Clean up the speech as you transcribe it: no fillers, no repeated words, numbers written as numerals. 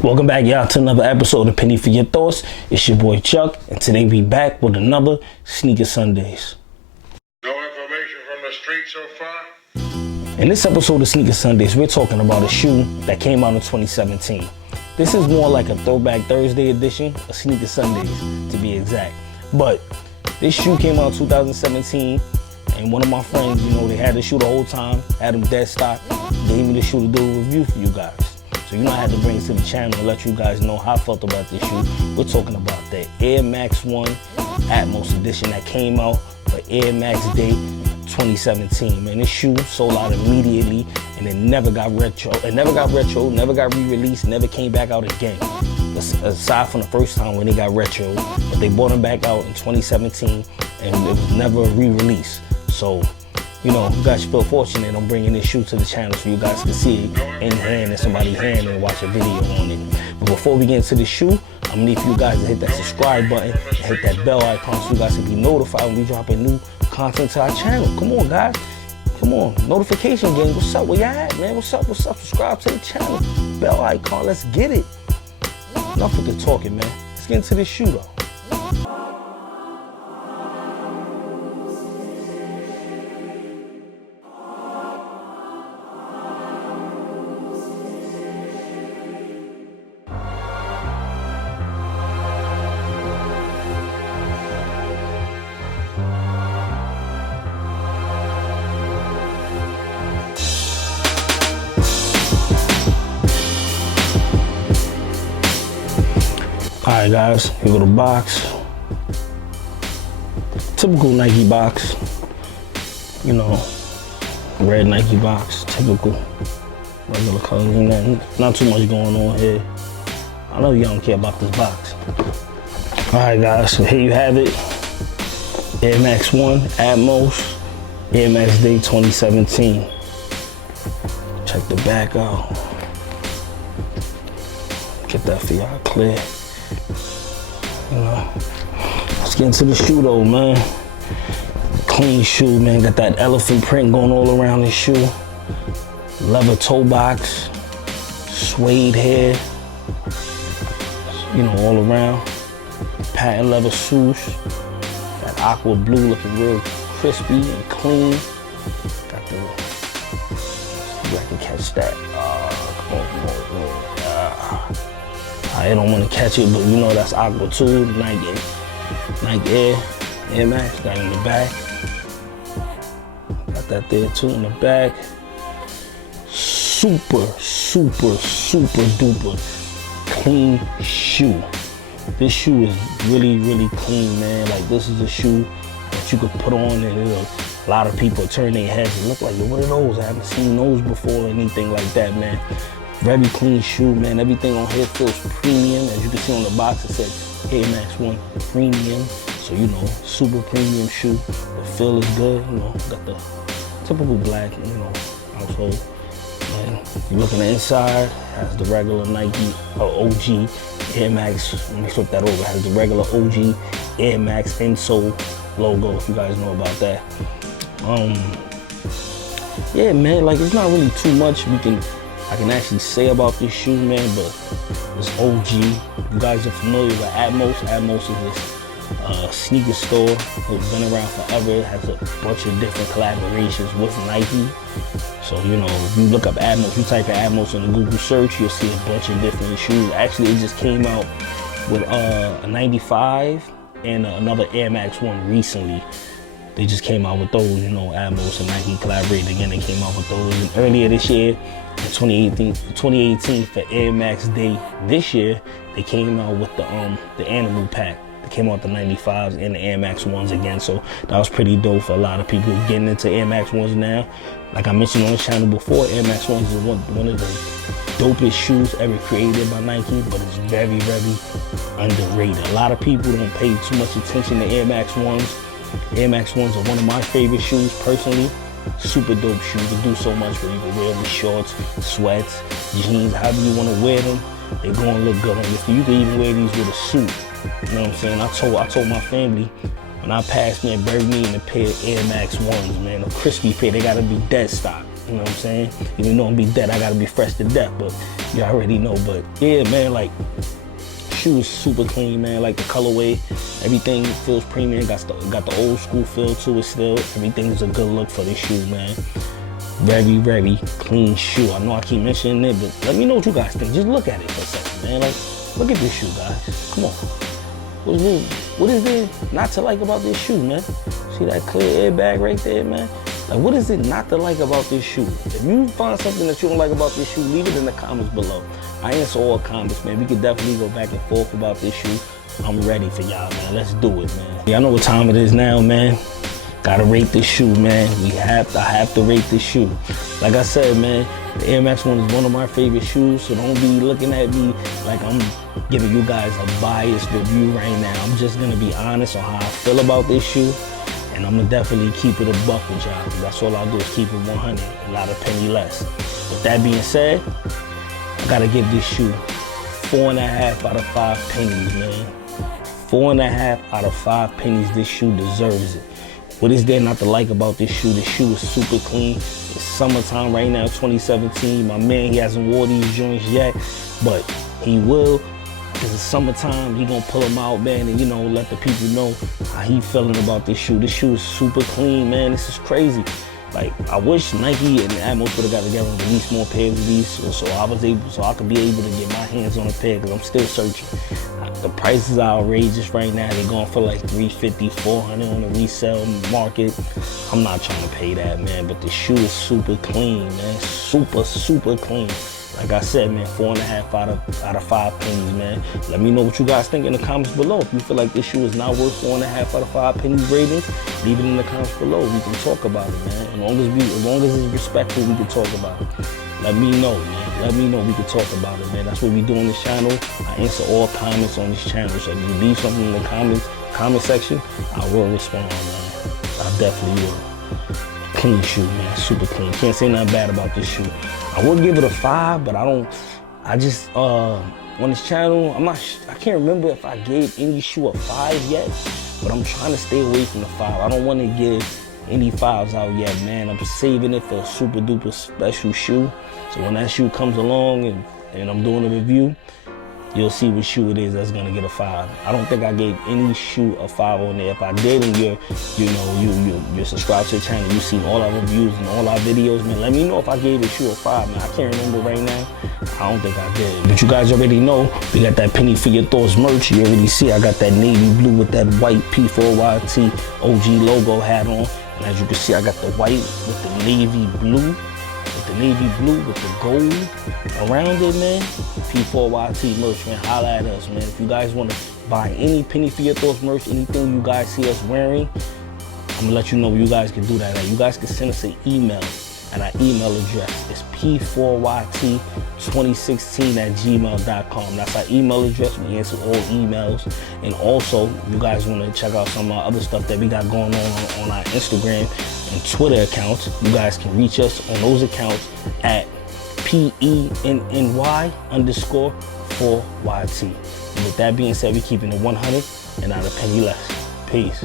Welcome back, y'all, to another episode of Penny for Your Thoughts. It's your boy Chuck, and today we back with another Sneaker Sundays. No information from the street so far? In this episode of Sneaker Sundays, we're talking about a shoe that came out in 2017. This is more like a Throwback Thursday edition of Sneaker Sundays, to be exact. But this shoe came out in 2017, and one of my friends, they had the shoe the whole time, had them dead stock, gave me the shoe to do a review for you guys. So I had to bring it to the channel and let you guys know how I felt about this shoe. We're talking about the Air Max 1 Atmos edition that came out for Air Max Day 2017. Man, this shoe sold out immediately, and it never got retro. Never got re-released, never came back out again. Aside from the first time when they got retro, but they brought them back out in 2017, and it was never re-released. So, you guys feel fortunate I'm bringing this shoe to the channel so you guys can see it in hand, in somebody's hand, and watch a video on it. But before we get into the shoe, I'm gonna need for you guys to hit that subscribe button and hit that bell icon so you guys can be notified when we drop a new content to our channel. Come on, guys. Come on. Notification gang. What's up? Where y'all at, man? What's up? Subscribe to the channel. Bell icon. Let's get it. Enough with the talking, man. Let's get into this shoe, though. Alright guys, here go the box. Typical Nike box. Red Nike box, typical. Regular colors, not too much going on here. I know y'all don't care about this box. Alright guys, so here you have it. Air Max 1 Atmos, Air Max Day 2017. Check the back out. Get that for y'all clear. Let's get into the shoe though, man. Clean shoe, man. Got that elephant print going all around this shoe. Leather toe box. Suede hair. All around. Patent leather swoosh. That aqua blue looking real crispy and clean. Got the, see if I can catch that. Come on. I don't want to catch it, but that's aqua too. Nike Air Max, got it in the back. Got that there too in the back. Super duper clean shoe. This shoe is really clean, man. Like, this is a shoe that you could put on and a lot of people turn their heads and look like, yo, what are those? I haven't seen those before or anything like that, man. Very clean shoe, man. Everything on here feels premium. As you can see on the box, it said Air Max 1 Premium. So, super premium shoe. The feel is good, got the typical black, household. And you look on the inside, has the regular Nike OG Air Max. Let me flip that over. It has the regular OG Air Max insole logo, if you guys know about that. Yeah, man, like, it's not really too much I can actually say about this shoe, man, but it's OG. You guys are familiar with Atmos. Atmos is this sneaker store. It's been around forever. It has a bunch of different collaborations with Nike. So, if you look up Atmos, you type in Atmos in the Google search, you'll see a bunch of different shoes. Actually, it just came out with a 95 and another Air Max 1 recently. They just came out with those, Atmos and Nike collaborated again. They came out with those. And earlier this year, in 2018 for Air Max Day this year, they came out with the animal pack. They came out the 95s and the Air Max 1s again. So that was pretty dope for a lot of people getting into Air Max 1s now. Like I mentioned on the channel before, Air Max 1s is one of the dopest shoes ever created by Nike, but it's very underrated. A lot of people don't pay too much attention to Air Max 1s. Air Max 1s are one of my favorite shoes personally. Super dope shoes. They do so much for you. You can wear them with shorts, sweats, jeans, however you want to wear them. They're going to look good on you. You can even wear these with a suit. You know what I'm saying? I told my family when I passed, man, bury me in a pair of Air Max 1s, man. A crispy pair. They got to be dead stock. You know what I'm saying? Even though I'm be dead, I gotta be fresh to death, but you already know. But yeah, man, like, shoe is super clean, man. Like the colorway, everything feels premium. Got the old school feel to it still. Everything's a good look for this shoe, man. Very, very clean shoe. I know I keep mentioning it, but let me know what you guys think. Just look at it for a second, man. Like, look at this shoe, guys. Come on. What is there not to like about this shoe, man? See that clear airbag right there, man? Like, what is it not to like about this shoe? If you find something that you don't like about this shoe, leave it in the comments below. I answer all comments, man. We could definitely go back and forth about this shoe. I'm ready for y'all, man. Let's do it, man. Y'all know what time it is now, man. Gotta rate this shoe, man. I have to rate this shoe. Like I said, man, the Air Max 1 is one of my favorite shoes, so don't be looking at me like I'm giving you guys a biased review right now. I'm just gonna be honest on how I feel about this shoe, and I'm gonna definitely keep it a buck with y'all. That's all I'll do is keep it 100, not a penny less. With that being said, I gotta give this shoe 4.5 out of 5 pennies, man. 4.5 out of 5 pennies. This shoe deserves it. What is there not to like about this shoe? This shoe is super clean. It's summertime right now, 2017. My man, he hasn't wore these joints yet, but he will. Because it's summertime, he gonna pull them out, man, and, you know, let the people know how he feeling about this shoe. This shoe is super clean, man. This is crazy. Like, I wish Nike and Atmos would have got together and released more pairs of these, so I could be able to get my hands on a pair, because I'm still searching. The prices are outrageous right now. They're going for like $350, $400 on the resale market. I'm not trying to pay that, man, but the shoe is super clean, man. Super, super clean. Like I said, man, 4.5 out of 5 pennies, man. Let me know what you guys think in the comments below. If you feel like this shoe is not worth 4.5 out of 5 pennies ratings, leave it in the comments below. We can talk about it, man. As long as it's respectful, we can talk about it. Let me know, man. Let me know. We can talk about it, man. That's what we do on this channel. I answer all comments on this channel. So if you leave something in the comment section, I will respond, man. I definitely will. Clean shoe, man. Super clean. Can't say nothing bad about this shoe. I would give it a 5, but on this channel, I can't remember if I gave any shoe a 5 yet, but I'm trying to stay away from the 5. I don't want to give any 5s out yet, man. I'm saving it for a super duper special shoe. So when that shoe comes along and I'm doing a review, you'll see what shoe it is that's gonna get a 5. I don't think I gave any shoe a 5 on there. If I did, and you're subscribed to the channel, you've seen all our reviews and all our videos, man, let me know if I gave a shoe a 5, man. I can't remember right now. I don't think I did. But you guys already know, we got that Penny for Your Thoughts merch. You already see I got that navy blue with that white P4YT OG logo hat on. And as you can see, I got the white with the navy blue. With the gold around it, man. P4YT merch, man. Holla at us, man. If you guys want to buy any Penny for Your Thoughts merch, anything you guys see us wearing, I'm gonna let you know where you guys can do that at. You guys can send us an email, and our email address is p4yt2016@gmail.com. That's our email address. We answer all emails. And also, you guys want to check out some other stuff that we got going on our Instagram and Twitter accounts. You guys can reach us on those accounts at PENNY_4YT. And with that being said, we're keeping it 100 and not a penny less. Peace.